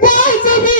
Why is